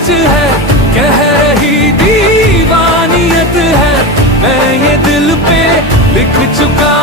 सच है, कह रही दीवानियत है, मैं ये दिल पे लिख चुका